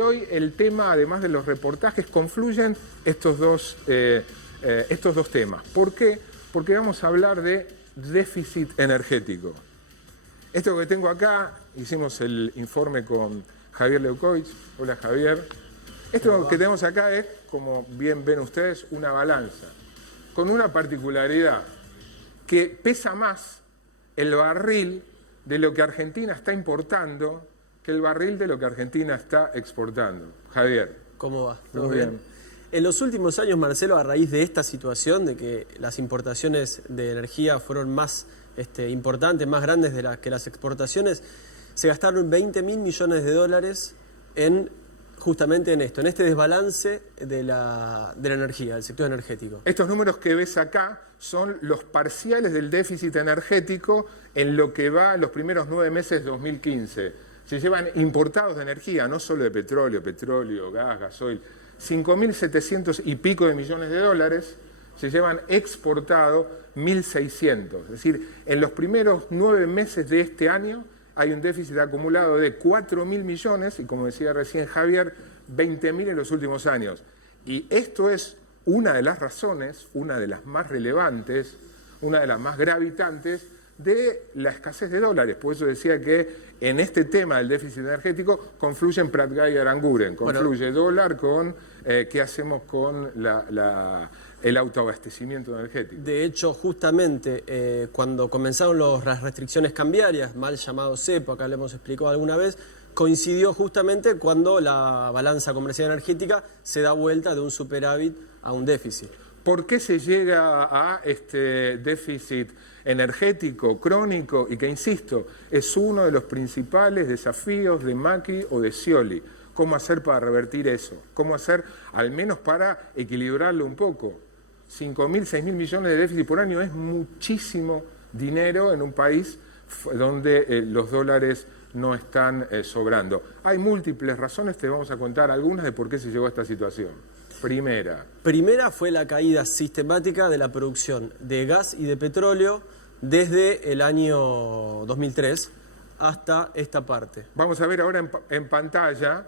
Hoy el tema, además de los reportajes, confluyen estos dos temas. ¿Por qué? Porque vamos a hablar de déficit energético. Esto que tengo acá, hicimos el informe con Javier Leucovich. Hola, Javier. Esto que tenemos acá es, como bien ven ustedes, una balanza, con una particularidad, que pesa más el barril de lo que Argentina está importando que el barril de lo que Argentina está exportando. Javier. ¿Cómo va? ¿Todo bien? En los últimos años, Marcelo, a raíz de esta situación de que las importaciones de energía fueron más importantes, más grandes que las exportaciones, se gastaron 20.000 millones de dólares justamente en esto, en este desbalance de la energía, del sector energético. Estos números que ves acá son los parciales del déficit energético en lo que va en los primeros 9 meses de 2015. Se llevan importados de energía, no solo de petróleo, gas, gasoil, 5.700 y pico de millones de dólares, se llevan exportado 1.600. Es decir, en los primeros 9 meses de este año hay un déficit acumulado de 4.000 millones y, como decía recién Javier, 20.000 en los últimos años. Y esto es una de las razones, una de las más relevantes, una de las más gravitantes de la escasez de dólares. Por eso decía que en este tema del déficit energético confluyen Prat-Gay y Aranguren, confluye dólar con qué hacemos con el autoabastecimiento energético. De hecho, justamente cuando comenzaron las restricciones cambiarias, mal llamado cepo, acá lo hemos explicado alguna vez, coincidió justamente cuando la balanza comercial energética se da vuelta de un superávit a un déficit. ¿Por qué se llega a este déficit energético crónico y que, insisto, es uno de los principales desafíos de Macri o de Scioli? ¿Cómo hacer para revertir eso? ¿Cómo hacer al menos para equilibrarlo un poco? 5.000, 6.000 millones de déficit por año es muchísimo dinero en un país donde los dólares no están sobrando. Hay múltiples razones, te vamos a contar algunas de por qué se llegó a esta situación. Primera fue la caída sistemática de la producción de gas y de petróleo desde el año 2003 hasta esta parte. Vamos a ver ahora en pantalla.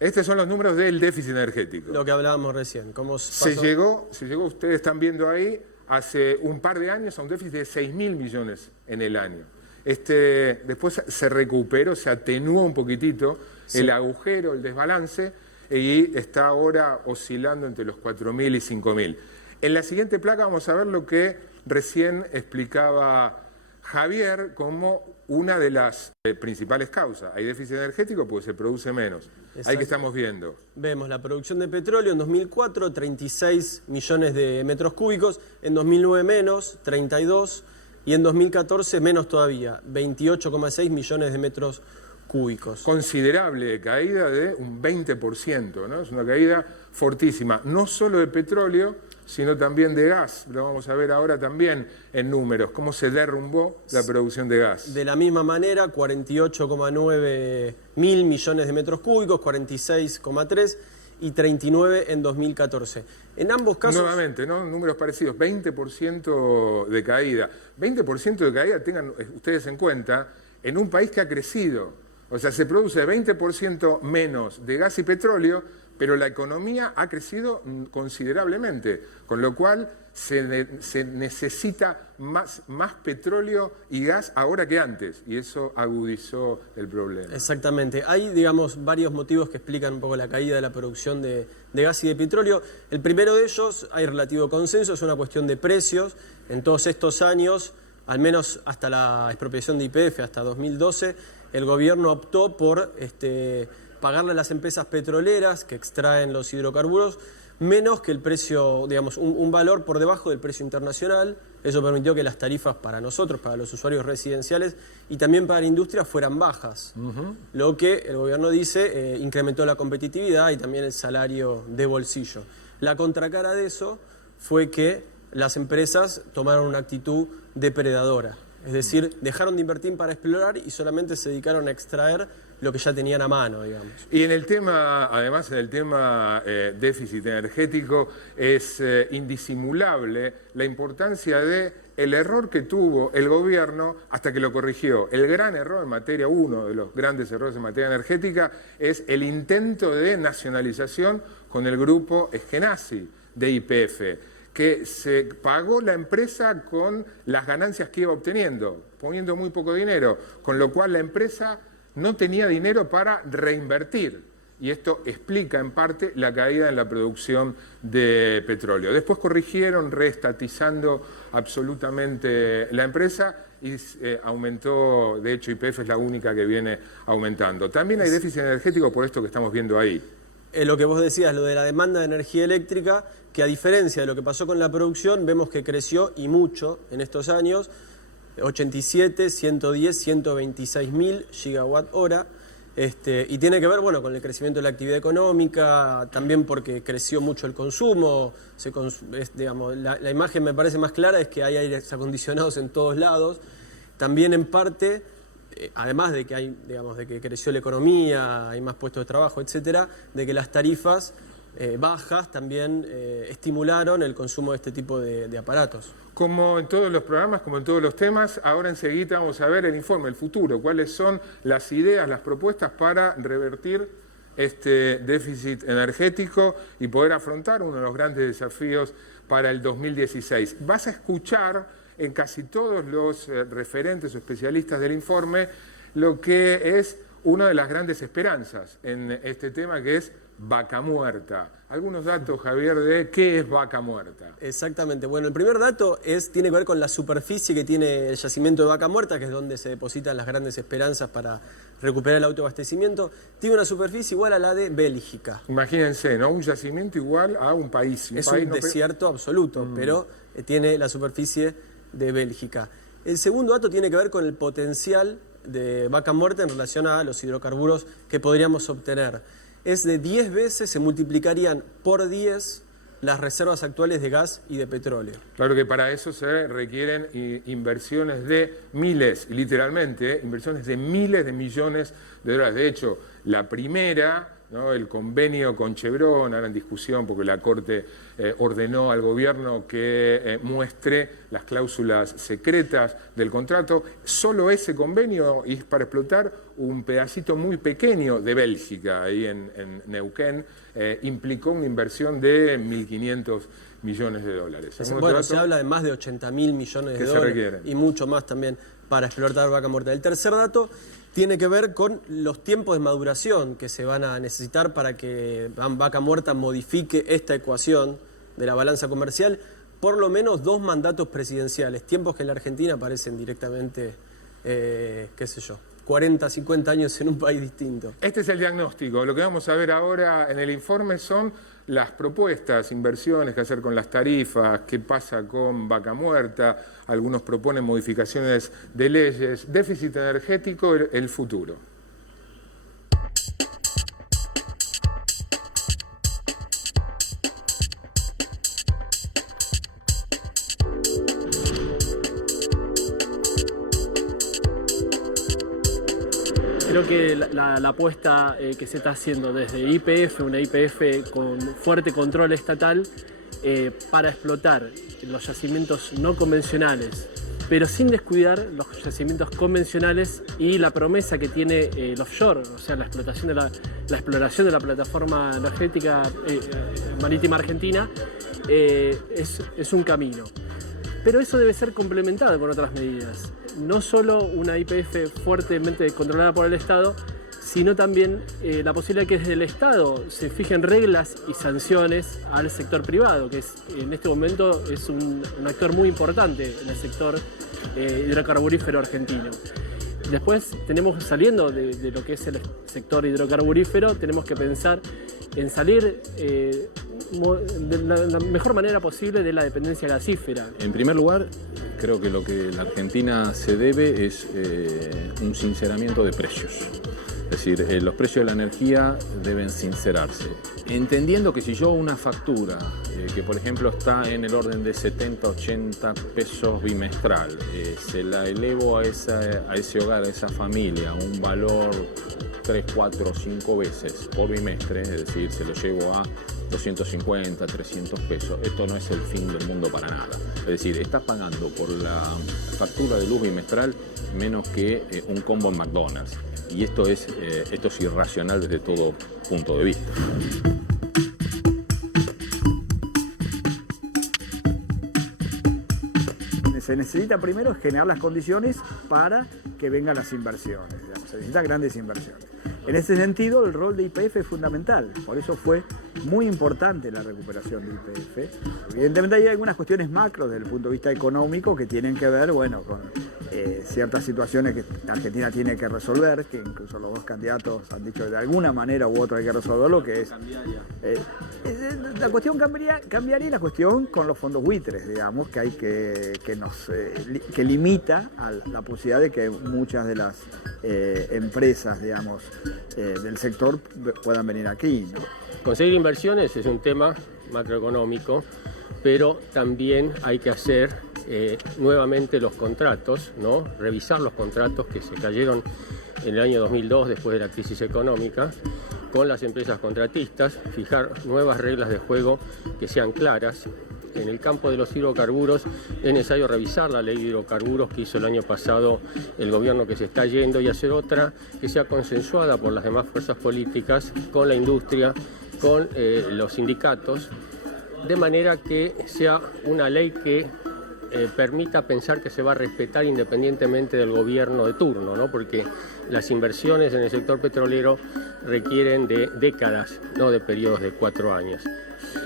Estos son los números del déficit energético. Lo que hablábamos recién. ¿Cómo se llegó, ustedes están viendo ahí, hace un par de años a un déficit de 6.000 millones en el año. Después se recuperó, se atenuó un poquitito el agujero, el desbalance, y está ahora oscilando entre los 4.000 y 5.000. En la siguiente placa vamos a ver lo que recién explicaba Javier como una de las principales causas. Hay déficit energético porque se produce menos. Exacto. Ahí que estamos viendo. Vemos la producción de petróleo en 2004, 36 millones de metros cúbicos, en 2009 menos, 32, y en 2014 menos todavía, 28,6 millones de metros cúbicos. Considerable caída de un 20%, ¿no? Es una caída fortísima, no solo de petróleo, sino también de gas. Lo vamos a ver ahora también en números, cómo se derrumbó la producción de gas. De la misma manera, 48,9 mil millones de metros cúbicos, 46,3 y 39 en 2014. En ambos casos... Nuevamente, ¿no? Números parecidos, 20% de caída. 20% de caída, tengan ustedes en cuenta, en un país que ha crecido. O sea, se produce 20% menos de gas y petróleo, pero la economía ha crecido considerablemente, con lo cual se necesita más petróleo y gas ahora que antes, y eso agudizó el problema. Exactamente. Hay, digamos, varios motivos que explican un poco la caída de la producción de gas y de petróleo. El primero de ellos, hay relativo consenso, es una cuestión de precios. En todos estos años, al menos hasta la expropiación de YPF, hasta 2012, el gobierno optó por pagarle a las empresas petroleras que extraen los hidrocarburos menos que el precio, digamos, un valor por debajo del precio internacional. Eso permitió que las tarifas para nosotros, para los usuarios residenciales y también para la industria fueran bajas. Lo que el gobierno dice incrementó la competitividad y también el salario de bolsillo. La contracara de eso fue que las empresas tomaron una actitud depredadora. Es decir, dejaron de invertir para explorar y solamente se dedicaron a extraer lo que ya tenían a mano, digamos. Y en el tema, además en el tema déficit energético, es indisimulable la importancia del error que tuvo el gobierno hasta que lo corrigió. El gran error en materia, uno de los grandes errores en materia energética, es el intento de nacionalización con el grupo Eskenazi de YPF, que se pagó la empresa con las ganancias que iba obteniendo, poniendo muy poco dinero, con lo cual la empresa no tenía dinero para reinvertir. Y esto explica en parte la caída en la producción de petróleo. Después corrigieron reestatizando absolutamente la empresa y aumentó, de hecho YPF es la única que viene aumentando. También hay déficit energético por esto que estamos viendo ahí. Lo que vos decías, lo de la demanda de energía eléctrica, que a diferencia de lo que pasó con la producción, vemos que creció y mucho en estos años, 87, 110, 126 mil gigawatt hora, y tiene que ver, bueno, con el crecimiento de la actividad económica, también porque creció mucho el consumo, digamos, la imagen me parece más clara es que hay aires acondicionados en todos lados, también en parte, además de que hay, digamos, de que creció la economía, hay más puestos de trabajo, etcétera, de que las tarifas bajas también estimularon el consumo de este tipo de aparatos. Como en todos los programas, como en todos los temas, ahora enseguida vamos a ver el informe, el futuro, cuáles son las ideas, las propuestas para revertir este déficit energético y poder afrontar uno de los grandes desafíos para el 2016. Vas a escuchar en casi todos los referentes o especialistas del informe lo que es una de las grandes esperanzas en este tema, que es vaca muerta. Algunos datos, Javier, de qué es vaca muerta. Exactamente. Bueno, el primer dato tiene que ver con la superficie que tiene el yacimiento de Vaca Muerta, que es donde se depositan las grandes esperanzas para recuperar el autoabastecimiento. Tiene una superficie igual a la de Bélgica. Imagínense, ¿no? Un yacimiento igual a un país. Es un desierto absoluto, pero tiene la superficie de Bélgica. El segundo dato tiene que ver con el potencial de Vaca Muerta en relación a los hidrocarburos que podríamos obtener. Es de 10 veces, se multiplicarían por 10 las reservas actuales de gas y de petróleo. Claro que para eso se requieren inversiones de miles, literalmente, inversiones de miles de millones de dólares. De hecho, la primera, ¿no? El convenio con Chevron, ahora en discusión porque la Corte ordenó al gobierno que muestre las cláusulas secretas del contrato. Solo ese convenio es para explotar un pedacito muy pequeño de Bélgica, ahí en Neuquén, implicó una inversión de 1.500 millones de dólares. Bueno, se habla de más de 80.000 millones de dólares y mucho más también para explotar Vaca Muerta. El tercer dato tiene que ver con los tiempos de maduración que se van a necesitar para que Vaca Muerta modifique esta ecuación de la balanza comercial, por lo menos 2 mandatos presidenciales, tiempos que en la Argentina parecen directamente, qué sé yo, 40, 50 años en un país distinto. Este es el diagnóstico. Lo que vamos a ver ahora en el informe son las propuestas, inversiones, qué hacer con las tarifas, qué pasa con Vaca Muerta. Algunos proponen modificaciones de leyes, déficit energético, el futuro. Creo que la apuesta que se está haciendo desde YPF, una YPF con fuerte control estatal, para explotar los yacimientos no convencionales, pero sin descuidar los yacimientos convencionales y la promesa que tiene el offshore, o sea, la explotación de la exploración de la plataforma energética marítima argentina, es un camino. Pero eso debe ser complementado con otras medidas. No solo una YPF fuertemente controlada por el Estado, sino también la posibilidad que desde el Estado se fijen reglas y sanciones al sector privado, que en este momento es un actor muy importante en el sector hidrocarburífero argentino. Después tenemos, saliendo de lo que es el sector hidrocarburífero, tenemos que pensar en salir de la mejor manera posible de la dependencia gasífera. En primer lugar, creo que lo que la Argentina se debe es un sinceramiento de precios. Es decir, los precios de la energía deben sincerarse. Entendiendo que si yo una factura, que por ejemplo está en el orden de 70, 80 pesos bimestral, se la elevo a ese hogar, a esa familia, un valor 3, 4, 5 veces por bimestre, es decir, se lo llevo a 250, 300 pesos, esto no es el fin del mundo para nada. Es decir, estás pagando por la factura de luz bimestral menos que un combo en McDonald's. Y esto es irracional desde todo punto de vista. Se necesita primero generar las condiciones para que vengan las inversiones, digamos. Se necesitan grandes inversiones. En ese sentido, el rol de YPF es fundamental, por eso fue muy importante la recuperación de YPF. Evidentemente hay algunas cuestiones macro desde el punto de vista económico que tienen que ver, bueno, con ciertas situaciones que Argentina tiene que resolver, que incluso los dos candidatos han dicho que de alguna manera u otra hay que resolverlo, que es... la cuestión cambiaría la cuestión con los fondos buitres, digamos, que hay que limita a la posibilidad de que muchas de las empresas, digamos, del sector puedan venir aquí, ¿no? Conseguir inversiones es un tema macroeconómico, pero también hay que hacer nuevamente los contratos, ¿no? Revisar los contratos que se cayeron en el año 2002 después de la crisis económica con las empresas contratistas, fijar nuevas reglas de juego que sean claras. En el campo de los hidrocarburos es necesario revisar la ley de hidrocarburos que hizo el año pasado el gobierno que se está yendo y hacer otra que sea consensuada por las demás fuerzas políticas, con la industria, con los sindicatos, de manera que sea una ley que permita pensar que se va a respetar independientemente del gobierno de turno, ¿no? Porque las inversiones en el sector petrolero requieren de décadas, no de periodos de 4 años.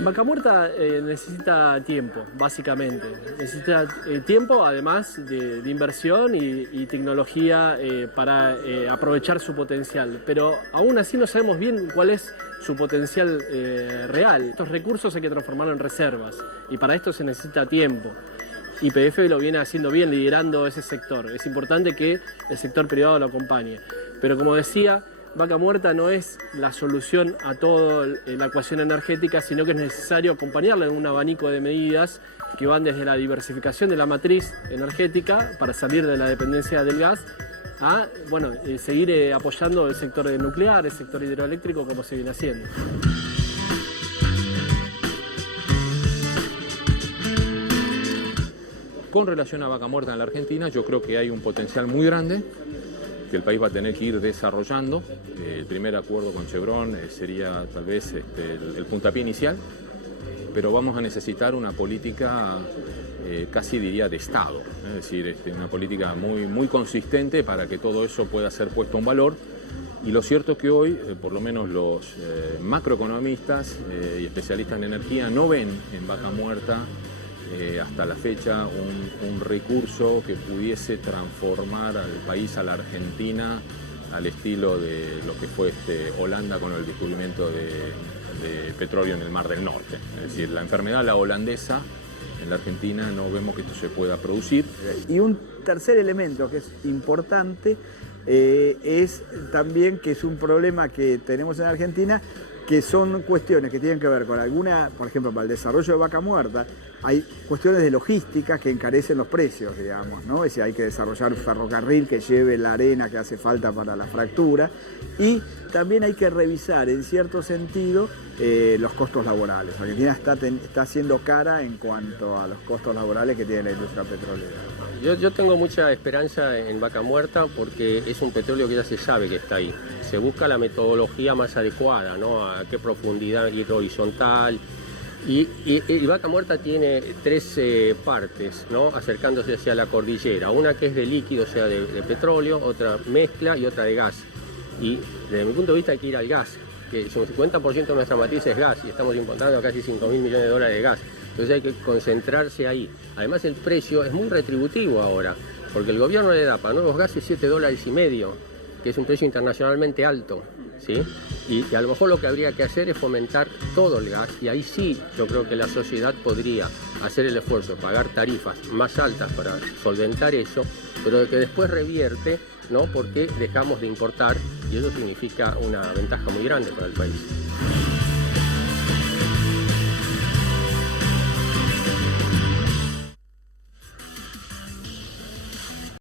Vaca Muerta necesita tiempo, básicamente. Necesita tiempo, además de inversión y tecnología para aprovechar su potencial. Pero aún así no sabemos bien cuál es su potencial real. Estos recursos hay que transformarlos en reservas y para esto se necesita tiempo. YPF lo viene haciendo bien, liderando ese sector. Es importante que el sector privado lo acompañe. Pero como decía, Vaca Muerta no es la solución a toda la ecuación energética, sino que es necesario acompañarla en un abanico de medidas que van desde la diversificación de la matriz energética para salir de la dependencia del gas a seguir apoyando el sector nuclear, el sector hidroeléctrico, como se viene haciendo. Con relación a Vaca Muerta en la Argentina, yo creo que hay un potencial muy grande que el país va a tener que ir desarrollando. El primer acuerdo con Chevron sería tal vez el puntapié inicial, pero vamos a necesitar una política casi diría de Estado, es decir, una política muy consistente para que todo eso pueda ser puesto en valor. Y lo cierto es que hoy, por lo menos los macroeconomistas y especialistas en energía no ven en Vaca Muerta hasta la fecha un recurso que pudiese transformar al país, a la Argentina, al estilo de lo que fue Holanda con el descubrimiento de petróleo en el Mar del Norte. Es decir, la enfermedad, la holandesa, en la Argentina no vemos que esto se pueda producir. Y un tercer elemento que es importante es también que es un problema que tenemos en Argentina, que son cuestiones que tienen que ver con alguna, por ejemplo, para el desarrollo de Vaca Muerta, hay cuestiones de logística que encarecen los precios, digamos, ¿no? Es decir, hay que desarrollar un ferrocarril que lleve la arena que hace falta para la fractura y también hay que revisar, en cierto sentido, los costos laborales. Argentina está haciendo cara en cuanto a los costos laborales que tiene la industria petrolera. Yo tengo mucha esperanza en Vaca Muerta porque es un petróleo que ya se sabe que está ahí. Se busca la metodología más adecuada, ¿no? A qué profundidad, ir horizontal. Y Vaca Muerta tiene 3 partes, ¿no? Acercándose hacia la cordillera. Una que es de líquido, o sea, de petróleo, otra mezcla y otra de gas. Y desde mi punto de vista hay que ir al gas, que el 50% de nuestra matriz es gas y estamos importando casi $5.000 millones de gas. Entonces hay que concentrarse ahí. Además el precio es muy retributivo ahora, porque el gobierno le da para nuevos gases $7,50. que es un precio internacionalmente alto, ¿sí? Y a lo mejor lo que habría que hacer es fomentar todo el gas, y ahí sí yo creo que la sociedad podría hacer el esfuerzo, pagar tarifas más altas para solventar eso, pero que después revierte, ¿no? Porque dejamos de importar y eso significa una ventaja muy grande para el país.